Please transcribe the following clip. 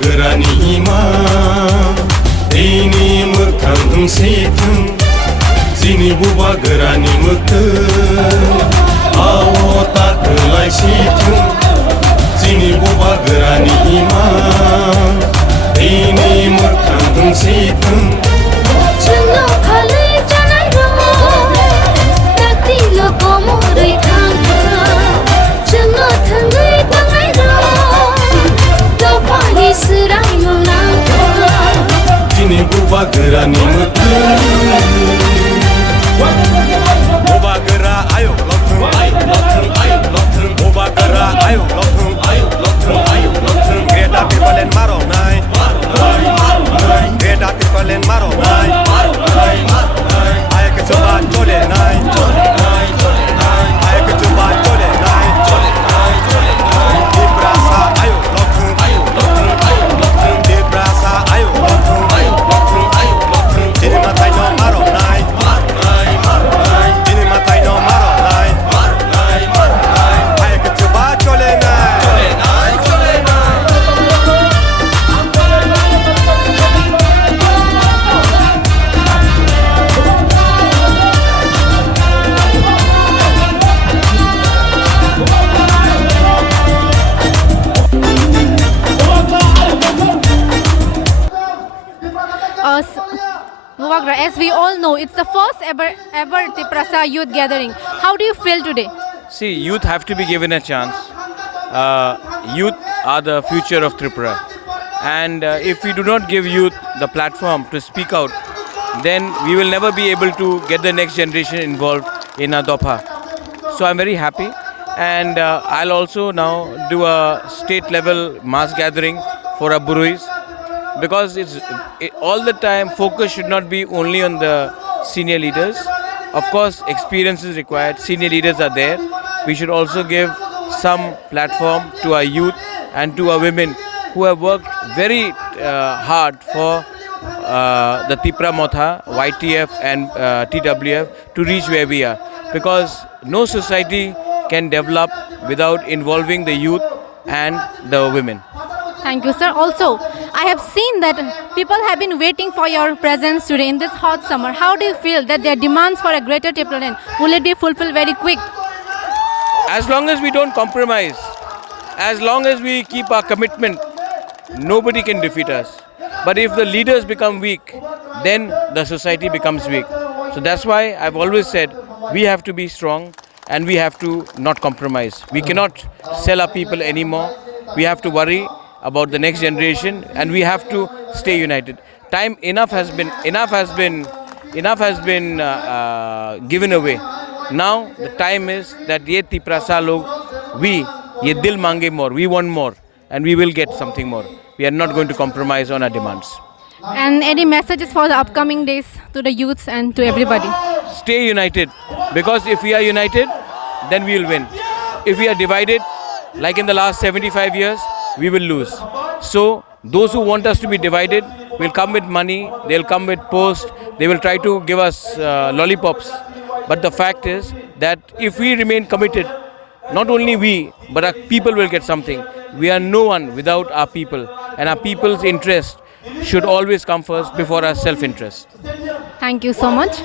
गोरानि मा दैनि मोखां सेथों जिनि बुबा गोरानि मोखथों आव ताखोलाय सेथों जिनि बुबा गोरानि मा दैनि मोखां सेथों चलो खाले जानाय रं ताकति लोको मोरै थांखा चलो थंगै थांनाय रं दफानि सोरां नांखा जिनि बुबा गोरानि मोखथों बुबा गोरा आयौ लथों आयौ लथों बुबा गोरा आयौ लथों Greta Tirpalen Maronai Greta Tirpalen Maronai Ay que choba chole nai Ay que choba chole nai Ibrasa ayo lothung Ibrasa ayo lothung Jini matai no maronai Jini matai no maronai Ay que choba chole nai Mubagra, as we all know, it's the first ever Tiprasa youth gathering. How do you feel today? See, youth have to be given a chance. Youth are the future of Tripura. And if we do not give youth the platform to speak out, then we will never be able to get the next generation involved in Adopha. So I'm very happy. And I'll also now do a state level mass gathering for our Buruis. Because all the time focus should not be only on the senior leaders. Of course, experience is required. Senior leaders are there. We should also give some platform to our youth and to our women who have worked very hard for the Tipra Motha, YTF and TWF to reach where we are. Because no society can develop without involving the youth and the women. Thank you, sir. Also, I have seen that people have been waiting for your presence today in this hot summer. How do you feel that their demands for a greater Tipraland will it be fulfilled very quick? As long as we don't compromise, as long as we keep our commitment, nobody can defeat us. But if the leaders become weak, then the society becomes weak. So that's why I've always said we have to be strong and we have to not compromise. We cannot sell our people anymore. We have to worry about the next generation and we have to stay united. Enough has been given away. Now the time is that ye Tiprasa log, ye dil mange more, we want more and we will get something more. We are not going to compromise on our demands. And any messages for the upcoming days to the youths and to everybody? Stay united, because if we are united, then we will win. If we are divided, like in the last 75 years, we will lose. So those who want us to be divided will come with money, they'll come with posts, they will try to give us lollipops. But the fact is that if we remain committed, not only we, but our people will get something. We are no one without our people, and our people's interest should always come first before our self-interest. Thank you so much.